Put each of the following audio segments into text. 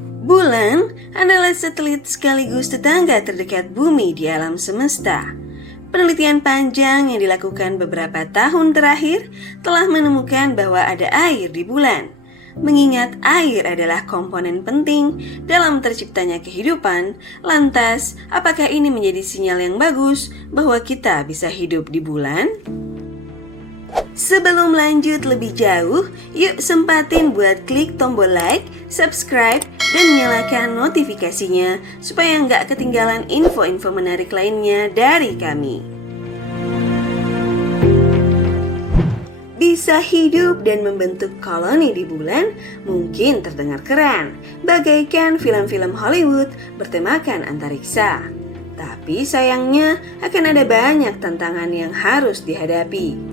Bulan adalah satelit sekaligus tetangga terdekat bumi di alam semesta. Penelitian panjang yang dilakukan beberapa tahun terakhir telah menemukan bahwa ada air di bulan. Mengingat air adalah komponen penting dalam terciptanya kehidupan, lantas apakah ini menjadi sinyal yang bagus bahwa kita bisa hidup di bulan? Sebelum lanjut lebih jauh, yuk sempatin buat klik tombol like, subscribe, dan nyalakan notifikasinya supaya nggak ketinggalan info-info menarik lainnya dari kami. Bisa hidup dan membentuk koloni di bulan mungkin terdengar keren, bagaikan film-film Hollywood bertemakan antariksa. Tapi sayangnya akan ada banyak tantangan yang harus dihadapi.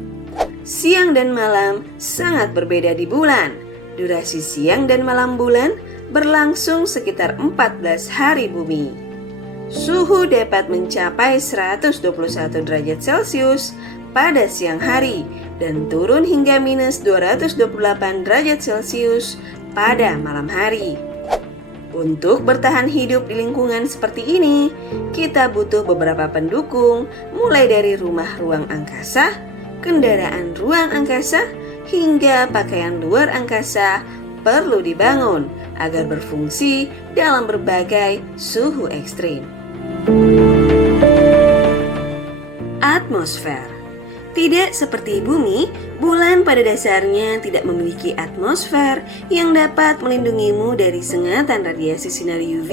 Siang dan malam sangat berbeda di bulan. Durasi siang dan malam bulan berlangsung sekitar 14 hari bumi. Suhu dapat mencapai 121 derajat Celcius pada siang hari dan turun hingga minus 228 derajat Celcius pada malam hari. Untuk bertahan hidup di lingkungan seperti ini, kita butuh beberapa pendukung, mulai dari rumah ruang angkasa, kendaraan ruang angkasa, hingga pakaian luar angkasa perlu dibangun agar berfungsi dalam berbagai suhu ekstrim. Atmosfer. Tidak seperti bumi, bulan pada dasarnya tidak memiliki atmosfer yang dapat melindungimu dari sengatan radiasi sinar UV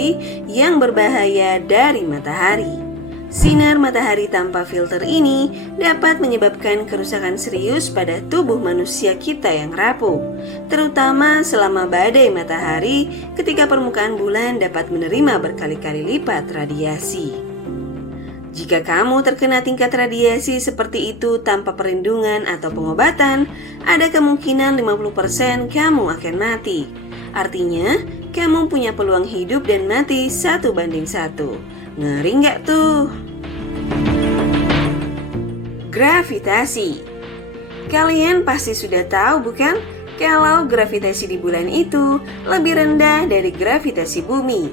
yang berbahaya dari matahari. Sinar matahari tanpa filter ini dapat menyebabkan kerusakan serius pada tubuh manusia kita yang rapuh, terutama selama badai matahari ketika permukaan bulan dapat menerima berkali-kali lipat radiasi. Jika kamu terkena tingkat radiasi seperti itu tanpa perlindungan atau pengobatan, ada kemungkinan 50% kamu akan mati. Artinya, kamu punya peluang hidup dan mati 1:1. Ngeri nggak tuh? Gravitasi. Kalian pasti sudah tahu bukan? Kalau gravitasi di bulan itu lebih rendah dari gravitasi bumi.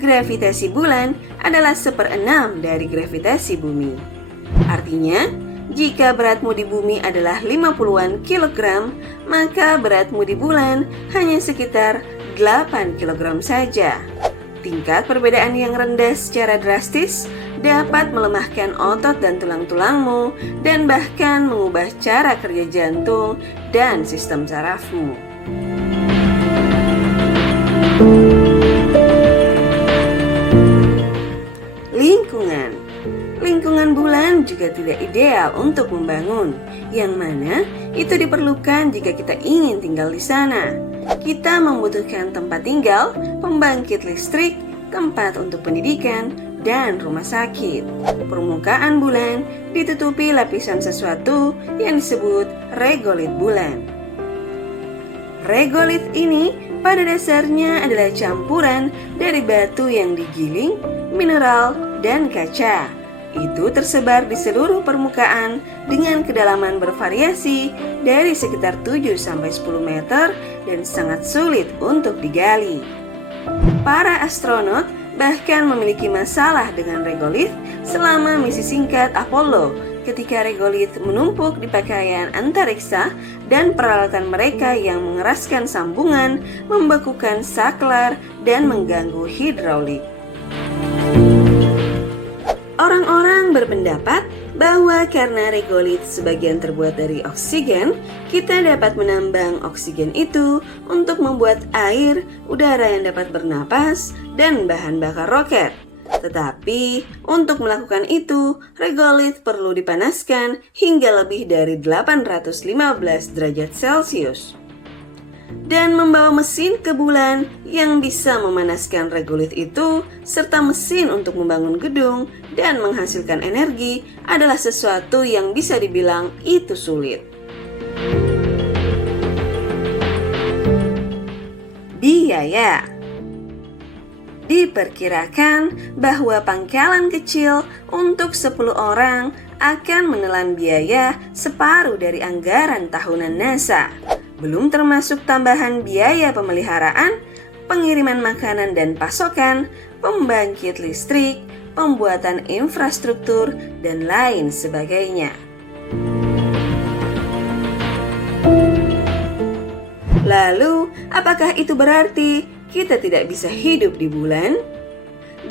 Gravitasi bulan adalah 1/6 dari gravitasi bumi. Artinya, jika beratmu di bumi adalah 50-an kilogram, maka beratmu di bulan hanya sekitar 8 kilogram saja. Tingkat perbedaan yang rendah secara drastis dapat melemahkan otot dan tulang-tulangmu dan bahkan mengubah cara kerja jantung dan sistem sarafmu. Lingkungan bulan juga tidak ideal untuk membangun, yang mana itu diperlukan jika kita ingin tinggal di sana. Kita membutuhkan tempat tinggal, pembangkit listrik, tempat untuk pendidikan, dan rumah sakit. Permukaan bulan ditutupi lapisan sesuatu yang disebut regolit bulan. Regolit ini pada dasarnya adalah campuran dari batu yang digiling, mineral, dan kaca. Itu tersebar di seluruh permukaan dengan kedalaman bervariasi dari sekitar 7-10 meter dan sangat sulit untuk digali. Para astronot bahkan memiliki masalah dengan regolit selama misi singkat Apollo ketika regolit menumpuk di pakaian antariksa dan peralatan mereka yang mengeraskan sambungan, membekukan saklar, dan mengganggu hidraulik. Orang-orang berpendapat bahwa karena regolit sebagian terbuat dari oksigen, kita dapat menambang oksigen itu untuk membuat air, udara yang dapat bernapas, dan bahan bakar roket. Tetapi untuk melakukan itu, regolit perlu dipanaskan hingga lebih dari 815 derajat Celcius. Dan membawa mesin ke bulan yang bisa memanaskan regolit itu, serta mesin untuk membangun gedung dan menghasilkan energi adalah sesuatu yang bisa dibilang itu sulit. Biaya. Diperkirakan bahwa pangkalan kecil untuk 10 orang akan menelan biaya separuh dari anggaran tahunan NASA. Belum termasuk tambahan biaya pemeliharaan, pengiriman makanan dan pasokan, pembangkit listrik, pembuatan infrastruktur, dan lain sebagainya. Lalu, apakah itu berarti kita tidak bisa hidup di bulan?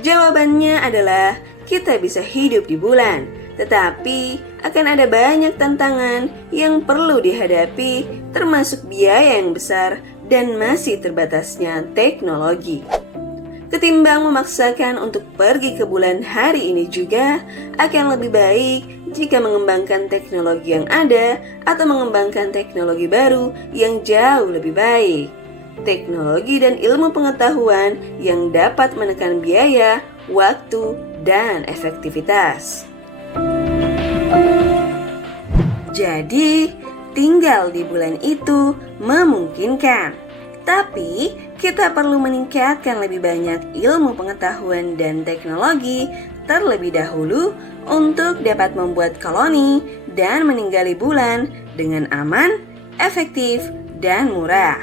Jawabannya adalah kita bisa hidup di bulan, tetapi akan ada banyak tantangan yang perlu dihadapi, termasuk biaya yang besar dan masih terbatasnya teknologi. Ketimbang memaksakan untuk pergi ke bulan hari ini juga, akan lebih baik jika mengembangkan teknologi yang ada atau mengembangkan teknologi baru yang jauh lebih baik. Teknologi dan ilmu pengetahuan yang dapat menekan biaya, waktu, dan efektivitas. Jadi, tinggal di bulan itu memungkinkan. Tapi, kita perlu meningkatkan lebih banyak ilmu pengetahuan dan teknologi terlebih dahulu untuk dapat membuat koloni dan meninggali bulan dengan aman, efektif, dan murah.